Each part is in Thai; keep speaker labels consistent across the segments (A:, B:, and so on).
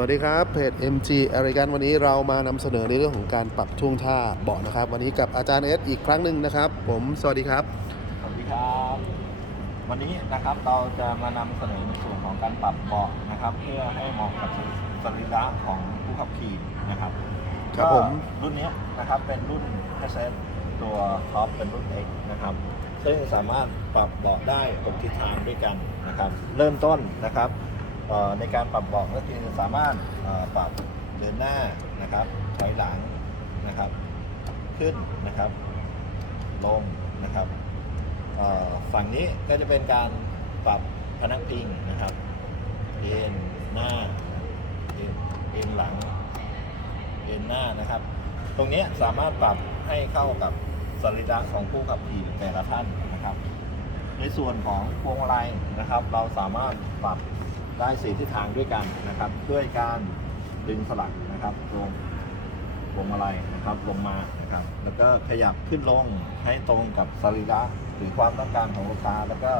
A: วัสดีครับเพจ MG a r i g a n วันนี้เรามานำเสนอในเรื่องของการปรับช่วงท่าเบาะนะครับ วันนี้กับอาจารย์เอสอีกครั้งหนึ่งนะครับ ผมสวัสดีครับ
B: สวัสดีครับ วันนี้นะครับเราจะมานำเสนอในส่วนของการปรับเบาะนะครับ เพื่อให้เหมาะกับสรีระของผู้ขับขี่นะครับ
A: ครับ
B: ก็
A: ผม
B: รุ่นนี้นะครับเป็นรุ่น h s ตัวท็อปเป็นรุ่น X นะครับซึ่งสามารถปรับเบาะได้6ทิศทางด้วยกันนะครับ เริ่มต้นนะครับเอ่อ ในการปรับเบาะก็คือสามารถปรับเดินหน้านะครับถอยหลังนะครับ ขึ้นนะครับ ลงนะครับฝั่งนี้ก็จะเป็นการปรับพนักพิงนะครับเอ็นหน้าเอ็นเอ็นหลังเอ็นหน้านะครับ ตรงนี้สามารถปรับให้เข้ากับสรีระของผู้ขับขี่แต่ละท่านนะครับ ในส่วนของพวงมาลัยนะครับ เราสามารถปรับ ได้สีทิศทางด้วยกันนะครับ ด้วยการดึงสลักนะครับลงพวงมาลัยนะครับลงมานะครับ แล้วก็ขยับขึ้นลงให้ตรงกับสรีระหรือความต้องการของลูกค้า แล้วก็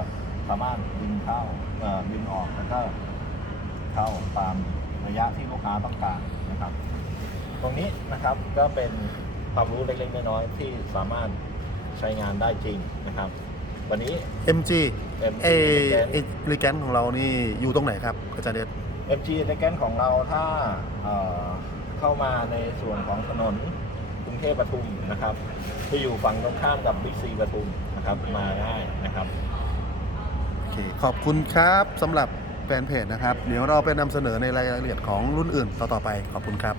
B: สามารถดึงเข้าอ่อดึงออกแล้วก็เข้าตามระยะที่ลูกค้าต้องการนะครับ ตรงนี้นะครับก็เป็นความรู้เล็กๆน้อยๆที่สามารถใช้งานได้จริงนะครับ วันนี้
A: MG เอ
B: MG
A: เอริแกนของเรานี่อยู่ตรงไหนครับอาจารย์เอส
B: MG ในแกนของเราถ้าเอ่อเข้ามาในส่วนของถนนกรุงเทพปทุมนะครับจะอยู่ฝั่งตรงข้ามกับบิ๊กซีปทุมนะครับมาได้นะครับ
A: โอเค ขอบคุณครับสำหรับแฟนเพจนะครับ เดี๋ยวเราไปนำเสนอในรายละเอียดของรุ่นอื่นต่อๆไป ขอบคุณครับ